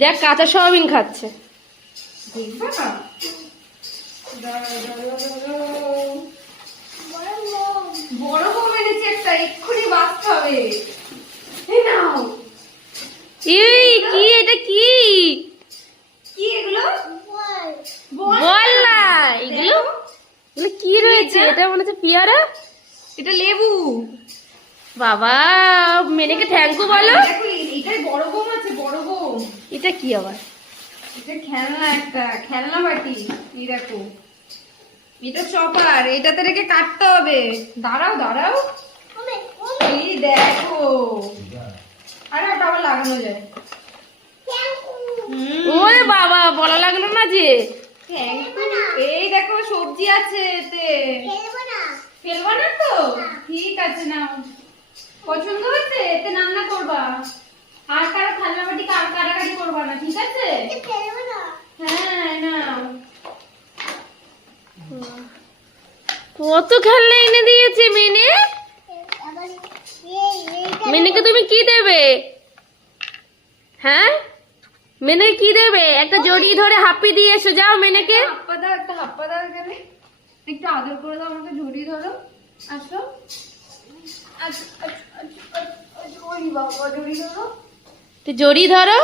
দেখ কাঁচা সয়াবিন খাচ্ছে। বড় বউ এনেছে একটা, এক্ষুনি বাঁচতে হবে। এই কি এটা কি কি এগুলো? বল না এগুলো কি রয়েছে? এটা মনে হচ্ছে পেয়ারা। এটা লেবু। বাবা মেনেকে থ্যাংকু বলো। দেখো এটাই বড় বউ আছে, বড় বউ। এটা কি আবার? এটা খেলনা, একটা খেলনা বাটি। এই দেখো, এটা চপার, এটাতে রেখে কাটতে হবে। দাঁড়াও দাঁড়াও, এই দেখো। আরে ওটা আবার লাগানো যায়। ওরে বাবা বলা লাগলো না যে। এই দেখো সবজি আছে এতে। ফেলবো না তো? ঠিক আছে, নাও। পছন্দ হয়েছে? এতে রান্না করবা। আর কারো খেলনা বাটি কাটাকাটি করবা না, ঠিক আছে? হ্যাঁ নাও। কত খেলনা এনে দিয়েছে মেনে। মেনেকে তুমি কি দেবে? হ্যাঁ মেনে কি দেবে? একটা জড়ি ধরে হাঁপি দিয়ে এসো, যাও মেনেকে। হাপ্পা দাও, একটা হাপ্পা দাও এখানে। একটু আদর করে দাও আমাকে, ঝুড়ি ধরো। আসো। ওই বাবা, ঝুড়ি ধরো। জড়ি ধরো।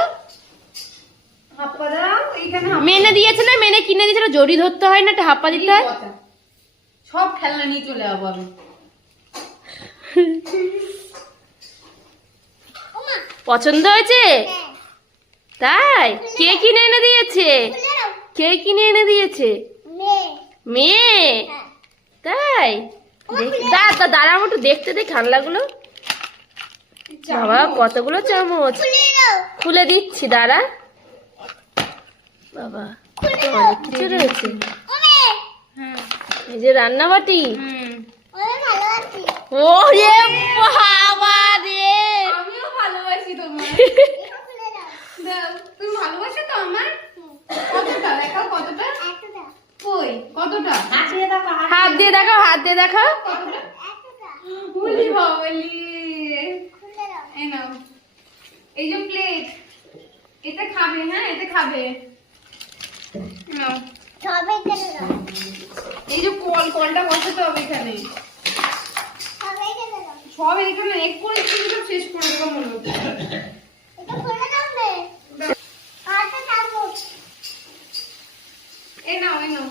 হাপ্পা দাও এইখানে। মেনে দিয়েছে না, মেনে কিনে দিয়েছিল, জড়ি ধরতে হয় না, একটা হাঁপা দিতে হয়। সব খেলনা নিয়ে চলে যাবো আমি। পছন্দ হয়েছে? তাই কে কিনে এনে দিয়েছে? কে কিনে এনে দিয়েছে? মেয়ে। তাই দাঁড়া একটু দেখতে দে খেলনাগুলো। বাবা কতগুলো চামচ। খুলে দিচ্ছি দাঁড়া। বাবা অনেক কিছু রয়েছে। এই যে রান্না বাটি। ও রে বাবা রে, আমিও ভালোবাসি তোমায়। তুমি ভালোবাসো তো আমার? কতটা দেখাও, কতটা? কই কতটা? হাত দিয়ে দেখাও, হাত দিয়ে দেখাও। কতটা? বলি বাবলি। এই নাও, এই যে প্লেট, এতে খাবে। হ্যাঁ এতে খাবে। নাও, এই যে কলটা বসাতে হবে এখানে। সব এখানে এক করে সব শেষ করে দেবো মনে হচ্ছে। এই নাও, এই নাও।